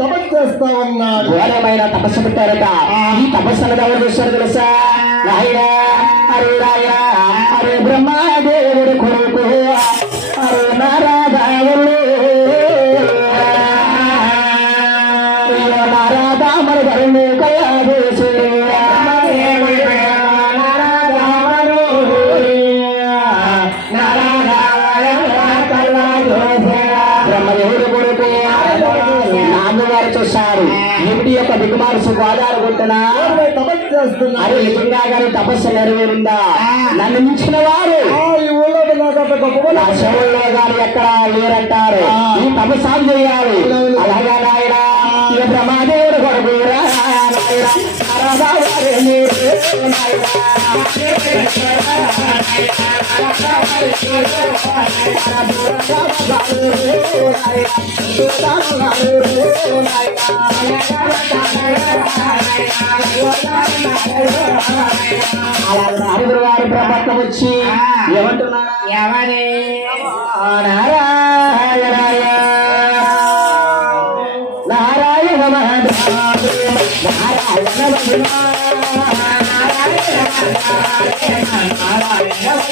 తపస్సు చేస్తా ఉన్నాడు ఘోరమైన తపస్సు పెట్టారట. ఈ తపస్సు అనేది ఎవరు చేశారు తెలుసా? నాయనా అరే రాయ అరే బ్రహ్మదేవుడు కొడుకు. అరే నారాదావులు నారాదామరు గరుణి కయాదేశు చేస్తున్నా అరే నిజంగా గారి తపస్సు నెరవేరిందా నన్ను మించిన వారు ఈ ఊళ్ళో నాకు అంత గొప్ప నా శవంలో గారు ఎక్కడ లేరంటారు ఈ తపస్సు చేయాలి అలాగా నాయన ఇక బ్రహ్మదేవుడు కొడుకు రా నాయనా. నాయన వారి ప్రపత్నం వచ్చి ఏమంటున్నారు? ఎవరి? నారాయణాయ నారాయణ నారాయణ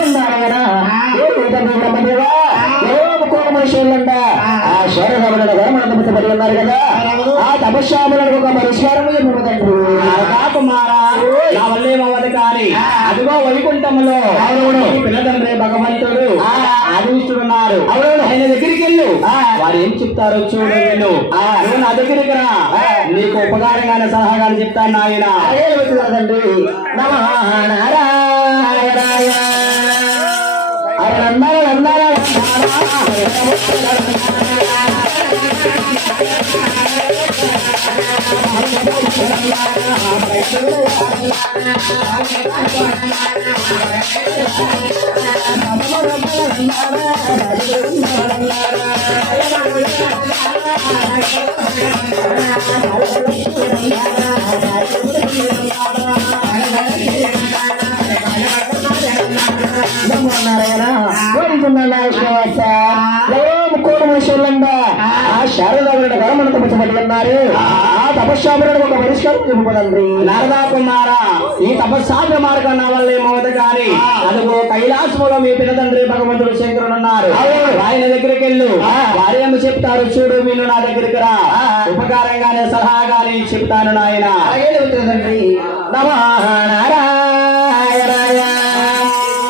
ఉన్నారు కదా. తపశ్శాములకు ఒక పరిష్కారం చెప్పబడండి నా వల్లే మవ్వదు కానీ అదిగో వైకుంఠములో అవును పిల్లదండ్రి భగవంతుడు ఆదిస్తున్నారు ఆయన దగ్గరికి వెళ్ళు వారు ఏం చెప్తారో చూడు వెళ్ళు నువ్వు నా దగ్గరికి రా. నీకు ఉపకారంగానే సలహాగాలు చెప్తాను తండ్రి. నమ నారాయణాయ. అరే నందన నందన ఆ శారదావుడి గరమణ తపస్సు ఉన్నారు ఒక పరిష్కారం చెప్పదండి నారదా కుమార ఈ తపస్సాధ్య మార్గం నా వల్ల ఏమవుతుంది కానీ అదిగో కైలాసములో మీ పిల్లతండ్రి భగవంతుడు శంకరుడు ఉన్నారు ఆయన దగ్గరికి వెళ్ళు వారు ఏమి చెప్తారు చూడు వీళ్ళు నా దగ్గరికి రా. ఉపకారంగానే సలహాగానే చెప్తాను నాయన. నమ నారాయణాయ.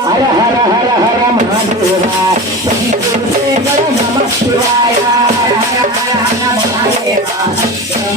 హర హర హర హర మహాదేవ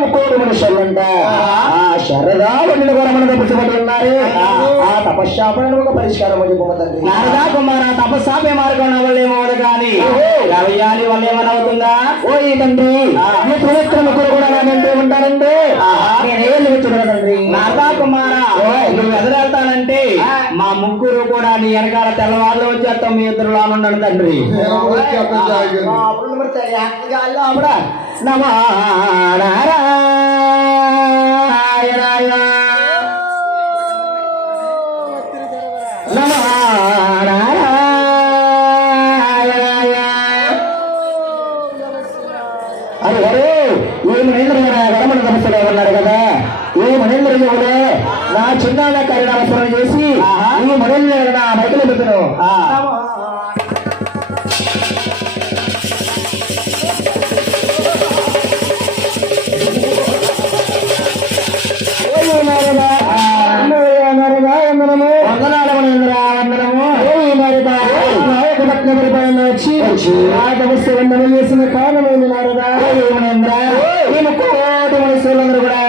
ముక్కోటి మనుషులంట ఆ శరదా వండిన కూడా మన తప్పించబడి ఉన్నారు ఆ తపశ్శాపనకు ఒక పరిష్కారం చెప్పబోతుంది నారదా కుమార తపస్సాపే మార్గం వల్లేమవుదు కానీ రవయ్యాలి వల్ల ఏమైనా అవుతుందా ఓ ఈ తండ్రి మీ త్రినేత్ర ముగ్గురు కూడా నా వెంటే ఉంటారండి. నేనేం చూడదండ్రి నారదా కుమార నువ్వు ఎదురెళ్తానంటే మా ముగ్గురు కూడా నీ వెనకాల తెల్లవారులు వచ్చేస్తాం మీ ఇద్దరు ఉండండి తండ్రి. నమో నారాయణాయ పెట్టును వందనాలు మహేంద్ర వందనము. వందనం చేసిన కారణమైంది నారదా మహేంద్ర నేను కోటి మనుషులందరూ కూడా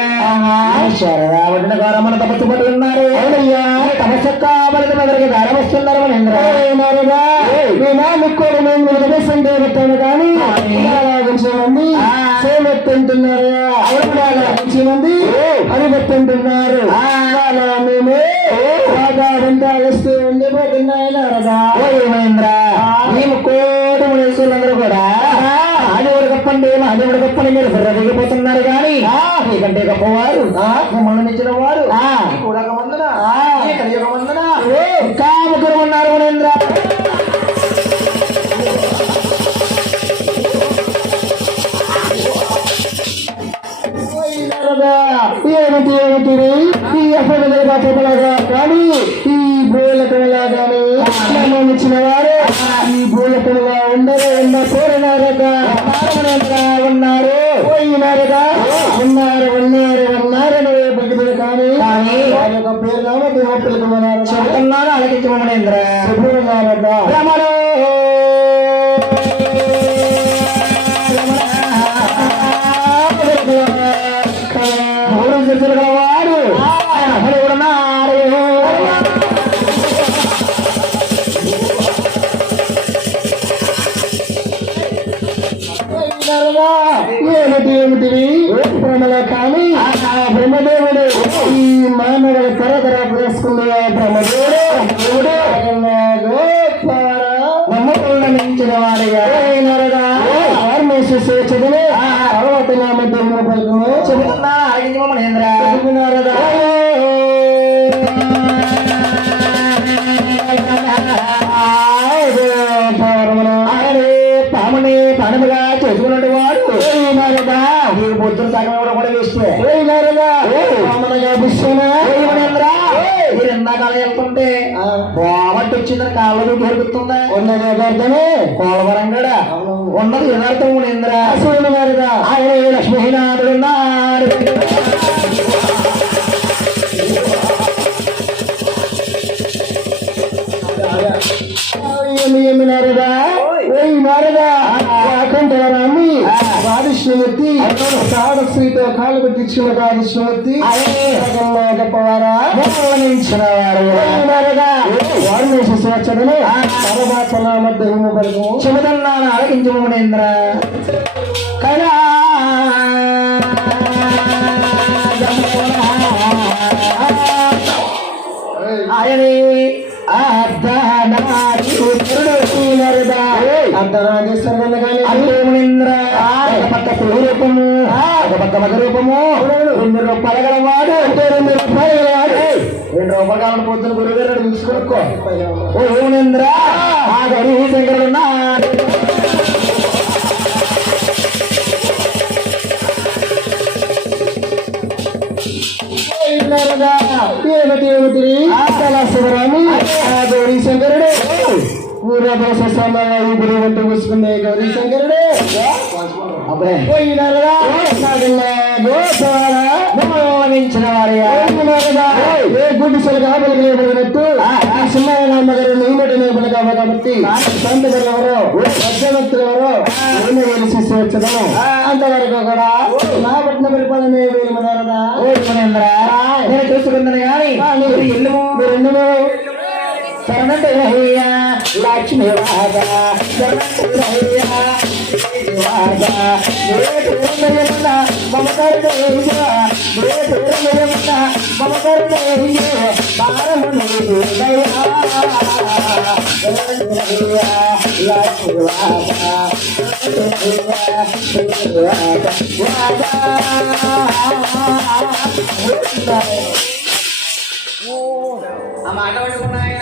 శరదా వడ్డిన గౌరమ్మను తపస్సు పడి ఉన్నారు అవునయ్యా నారదా నేను ముక్కోడు మేము ప్రదేశం చేయబట్టాను కానీ మంది సేవెత్తుంటున్నారు కొంచెం మంది అనిపెట్టుంటున్నారు మేము బాగా వింటా వస్తూ ఉండిపోతున్నాయి నారదా. మహేంద్ర మేము కోటి మనుషులందరూ కూడా ఆడేవాడు గొప్పండి ఆడేవాడు గొప్పని మీరు బుర్ర దిగిపోతున్నారు కానీ మీకంటే గొప్పవారు మిమ్మల్ని ఇచ్చిన వారు. కూడా ఇంకా ఉన్నారు గుణేంద్ర ఏమిటి ఏమిటి? ఈ అసలు చెప్పలాగా కానీ ఈ భూలకలా కానీ ఇచ్చిన వారు ఈ భూలకలా ఉండరు ఉన్న కోరినారగా ఉన్నారు. పోయినారుగా. ఉన్నారు. వాడు. ఆయన అసలు ఉన్నారు ఏమిటి ఏమిటివి భ్రమలో కానీ బ్రహ్మదేవుడు ఈ మానవుల తరతర పురస్కుంది వెళ్తుంటే బాబట్టి వచ్చిందని కాళ్ళు దొరుకుతుందా? ఉన్నది యథార్థమే కోలవరం కూడా ఉన్నది యథార్థం ఇంద్ర సూర్యుడు గారుగా ఆయన లక్ష్మీనాథుడు ఉన్నారు? ఏమి ఏమి నారదా? ఏమి నారదా? వాకంటారామి వాదిష్ణమూర్తి సాడశ్రీతో కాళ్ళు పెట్టించుకున్న వాదిష్ణమూర్తి గొప్పవారా? నిర్ణయించిన వారు. నారదా వారు శిశువచ్చడను సర్వాచల మధ్య పలుకు చెబుతున్నాను ఆలకించమనేంద్ర కళా. ఆయనే అర్ధనాగేశ్వరుడు కానీ మగ రూపము. రెండు రూపాయలు గల వాడు అంటే రెండు రూపాయలు గల వాడు రెండు రూపాయలు కావాలని పొద్దున గురువు గారు చూసుకోనుకో ఓ ఏమునింద్ర ఆ గౌరీ శంకరుడు ఉన్నాడు ఏమిటి ఏమిటి? కళాశివరామి ఆ గౌరీ శంకరుడు. ఊరభాష సమయ గురువు వంట కూసుకునే గౌరీ శంకరుడు. అబ్బాయి పోయినారా మించిన వారయ్యా ఏ గుడ్డి సొలగా పలికినట్టు సిన్నయ్య నాన్నగారు నీమటి నేపలు కాబట్టి సంతకులు ఎవరో మధ్యవర్తులు ఎవరో నేను వెలిసి వచ్చదను అంతవరకు కూడా నా పట్టిన పరిపాలన వేలు మనారదా నేను చూసుకుందని కానీ మీరు ఇల్లు మీరు ఎన్నో శరణంటే రహయ్యా లక్ష్మీ వాద శరణంటే ఆ మాట పట్టుకున్నాయన?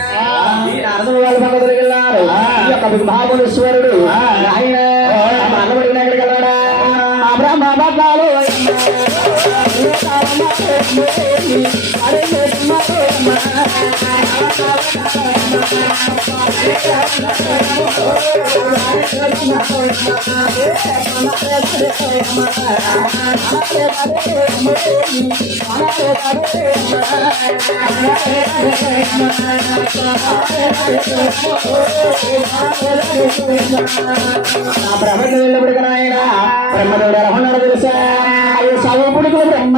ఈ నారదుడు వాళ్ళ భగవతుడికి వెళ్ళారు ఈ యొక్క ఆయన ఆ బ్రహ్మకి వెళ్ళినప్పుడు ఆయన బ్రహ్మదేవుడు ఎలా ఉన్నాడో తెలుసా? ఆయన పుడుకులు బ్రహ్మ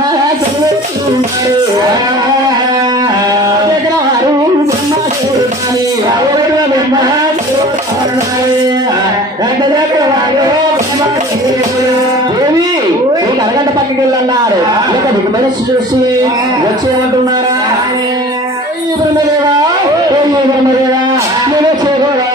ఏమి నీకు అరగంట పక్కకి వెళ్ళన్నారు ఇక నీకు మనిషి చూసి వచ్చేయమంటున్నారా ఈ బ్రహ్మదేవా ఏ నేను చేయకూడదు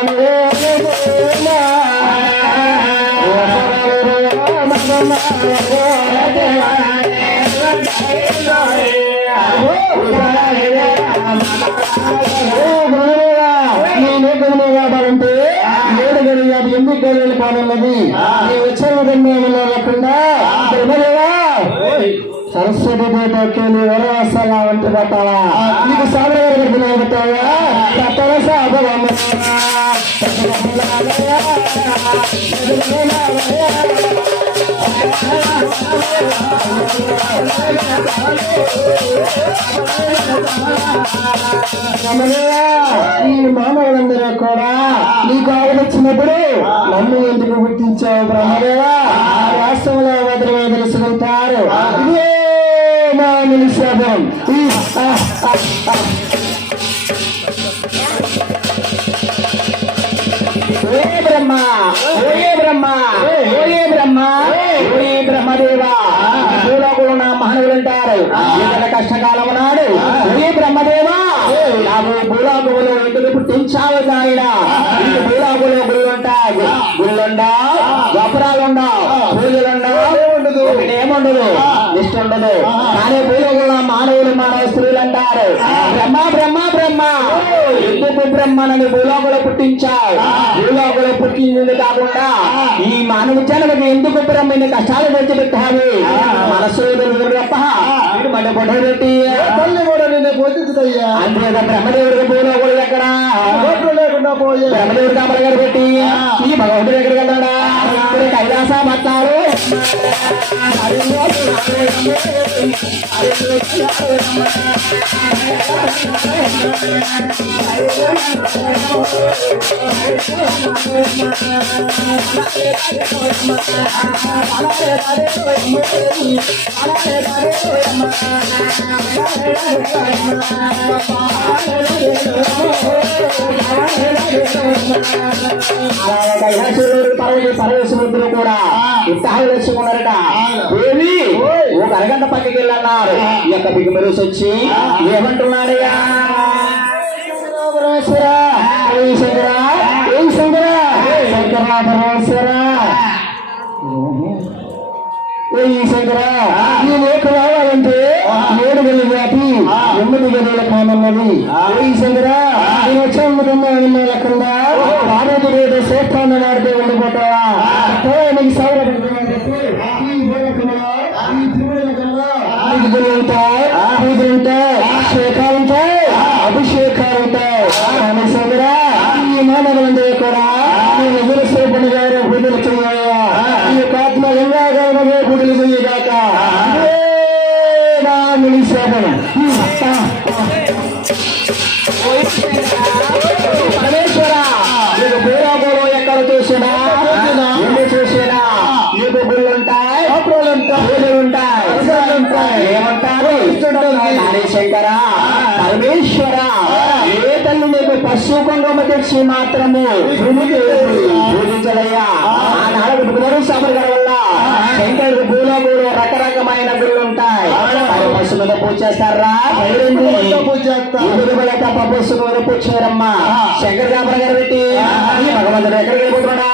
కావాలంటే ఏడు గడి అది ఎందుకు గడియలు కానున్నది నీ వచ్చే విధంగా లేకుండా బ్రహ్మదేవా సరస్వతి దేవతకి నీ వరవస్తాగా వంటి పట్టావా నీకు సాగర గడిపిన పట్టావా తప్పన సాగరమ్మ రమణయ్య, ఈ మానవులందరూ కూడా నీకు ఆవరించినప్పుడు నన్ను ఎందుకు గుర్తించావు బ్రహ్మదేవా? రాష్ట్రంలో భద్రమే తెలుసుకుంటారు ఇదే మా నిమిషం ఈ బ్రహ్మ. ఓయే బ్రహ్మ. ఓయే బ్రహ్మ. ఓయే బ్రహ్మదేవా. భూలోకంలో నా అంటారు కష్టకాలం నాడు ఓయే బ్రహ్మదేవా. నాకు భూలోకంలో ఎందుకు పుట్టించావు నాయన? భూలోకంలో గుళ్ళుంటాయి గుళ్ళుండా గోపురాలుండా. ఏముండదు? నిష్ట ఉండదు కానీ భూలోకంలో మానవులు మానవ స్త్రీలు అంటారు. బ్రహ్మ బ్రహ్మ బ్రహ్మ. ఎందుకు బ్రహ్మనని భూలోకంలో పుట్టించావు? భూలోకంలో పుట్టింది కాకుండా ఈ మానవ జన్మకి ఎందుకు బ్రహ్మ ఇన్ని కష్టాలు తెచ్చిపెట్టావి? మనసు తప్ప మన పొడబెట్టి తల్లి కూడా నిన్ను పోషించుదయ్యా అందుకే బ్రహ్మదేవుడికి భూలోకుడు ఎక్కడ రోడ్లు లేకుండా పోయే బ్రహ్మదేవుడి కాపల గారు పెట్టి ఈ భగవంతుడు ఎక్కడికి వెళ్ళాడా ఇప్పుడు కైలాస భక్తాలు అలాగే కైలాసూరుడు పరమేశ్వరుడు కూడా ఉత్సాహం తెచ్చుకున్నారట ఏమి ఒక అరగంట పక్కకి వెళ్ళన్నారు ఈ యొక్క బిగుమరుసు వచ్చి ఏమంటున్నాడయ్యా పరమేశ్వర ఏ శంకరా శంకరా పరమేశ్వర ఏ శంకర ఈ లేఖ రావాలంటే ఏడు గది దాటి ఎనిమిది గదుల కానున్నది ఏ శంకర నేను వచ్చాము లేకుండా పార్వతి రేటు శ్రేష్టాన్ని వాడితే ఉండిపోతావా నీకు సౌర పూజలు ఉంటాయి పూజలు తెచ్చి మాత్రము. పూజించదయ్యా. నాలుగు వల్ల శంకరుడు భూలోకంలో రకరకమైన గుళ్ళు ఉంటాయి. పశువులతో పూజ చేస్తారా? పూజ తప్ప పశువులు పూజ చేయరమ్మా. శంకర్ గారు పెట్టి భగవంతుడు ఎక్కడికి వెళ్ళిపోతున్నాడా?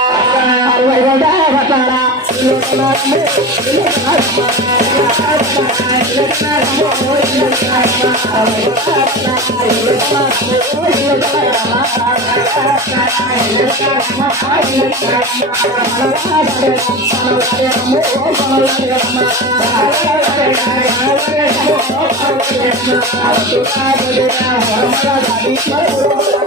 I'm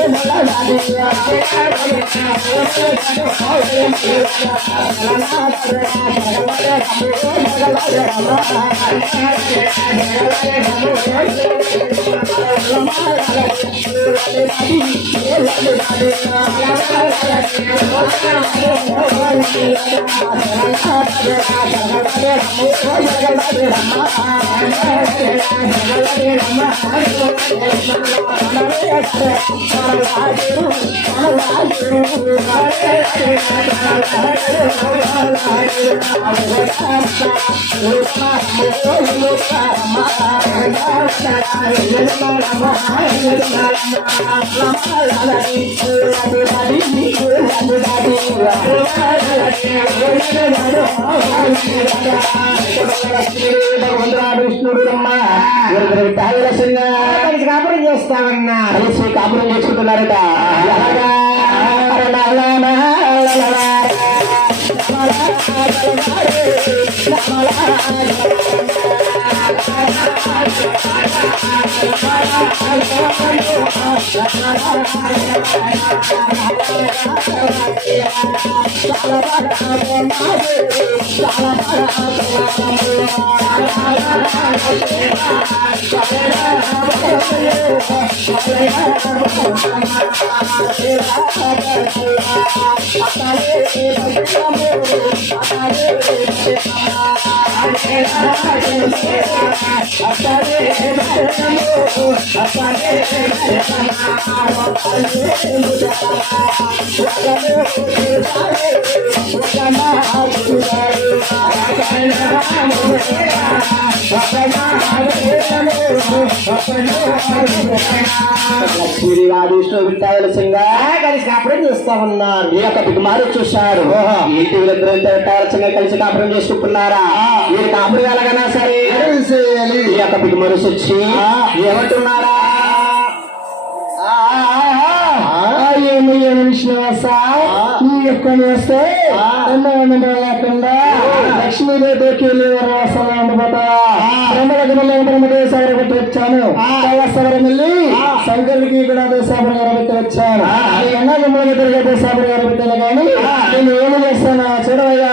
I'm I'm విష్ణుడు అమ్మ తాగిన కాపురం చేస్తామన్నారు. కలిసి కాపురం చేసుకుంటున్నారట ఎలాగా? అరే I'm సింగ కలిసి కాపురం చేస్తా ఉన్నారు. ఈ యొక్క పికుమారు చూశారు ఇంటి వీళ్ళిద్దరు వింటాయల కలిసి కాపురం చేసుకుంటున్నారా? వీరు కాపురం ఎలాగైనా సరే చేయాలి. ఈ యొక్క పికుమారు వచ్చి ఏమంటున్నారా ఏమయ్యా విశ్వాస? ఈ యొక్క వస్తే లేకుండా లక్ష్మీదేవికి పెట్టి వచ్చాను. కైలాసవరం వెళ్ళి శంకరుడికి కూడా దేశాపురం గారు పెట్టి వచ్చాను. అన్న బ్రహ్మదేవుడిగా దేశాపురం గారు పెట్టాను కానీ నేను ఏమి చేస్తాను? చూడవయ్యా.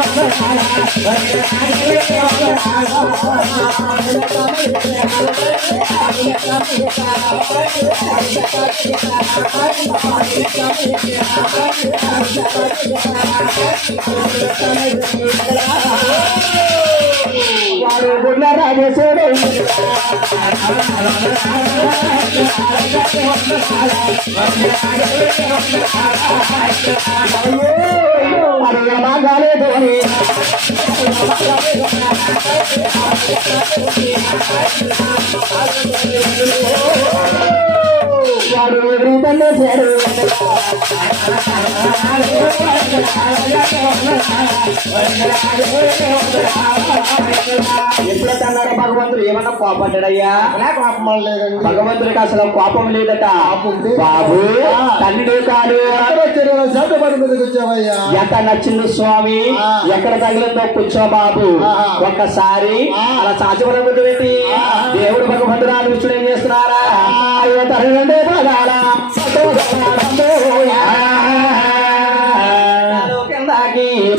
రాజేశారు వాడు గుడ్ల రాజేశారు వాడు ఎప్పుడన్నాడు భగవంతుడు ఏమన్నా కోపడ్డాడయ్యా? కోపం లేదండి భగవంతుడికి అసలు కోపం లేదట. బాబు తండ్రి కాదు. ఎంత నచ్చింది స్వామి. ఎక్కడ తగిలిందో కూర్చో బాబు. ఒక్కసారి. అలా సాధ్యపడ దేవుడు భగవంతుడు అనిపించుడు ఏం చేస్తున్నారా? తరగండి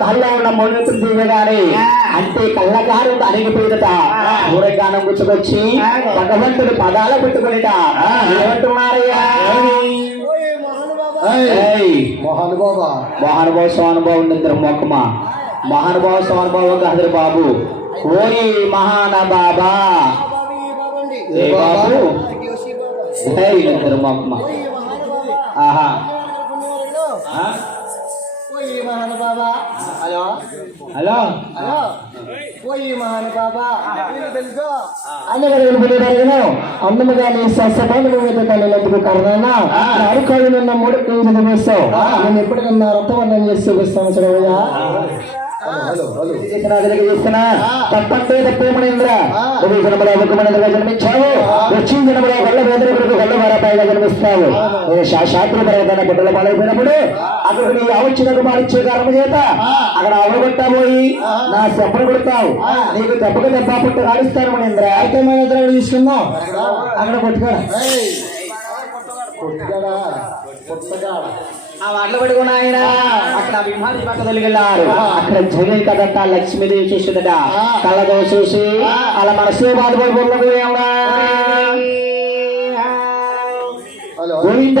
కళ్ళలో ఉన్న మొన్నతులు దిగగానే అంటే కళ్ళకారు అరిగిపోయిందట ఊరగానం గుర్తుకొచ్చి భగవంతుడు పదాల పెట్టుకునిట. ఏమంటున్నారయ్యా? ఏయ్, మహానుభావ. మహానుభావ స్వానుభవం నిద్ర మొక్కమా మహానుభావ స్వానుభవం కాదు బాబు. ఓరి మహాన బాబా? నిద్ర మొక్కమ ఆహా. ఆ? మహానుభావ హలో? హలో? హలో. పోయి మహానుభావ తెలుసు? అన్నగారు వెళ్ళిపోయారు అన్నముగా నీ సస్యపాలు మీద కలిగినందుకు కారణాన అరకాలు నిన్న మూడు కేజీలు వేస్తావు నేను ఎప్పటికన్నా రక్తవర్ణం చేసి చూపిస్తాను చూడవయ్యా. చేసిన తప్పంటే తప్పేమనేంద్ర నువ్వు జనములో ముఖమనగా జన్మించావు. వచ్చిన జనములో గల్ల వేదన కొరకు గల్ల వారపాయిగా జన్మిస్తావు. శాస్త్ర పర్వతాన బిడ్డల పాలైపోయినప్పుడు అక్కడ నీ అవచ్చిన కుమారిచ్చే కారణం చేత అక్కడ అవగొట్టాబోయి నా చెప్పను కొడతావు. నీకు దెబ్బకు దెబ్బ పుట్టు రాణిస్తాను మనేంద్ర. అయితే తీసుకుందాం అక్కడ కొట్టుకోడా కొట్టుకోడా కొట్టుకోడా ఆ వాటిలో పడుకున్న ఆయన. అక్కడ అభిమాని పక్క తొలగిల్లారు అక్కడ జరిగిన కదట లక్ష్మీదేవి చూసిందట. కళ్ళతో చూసి అలా మనసే బాధపడిపోతున్నా హలో. గోవింద.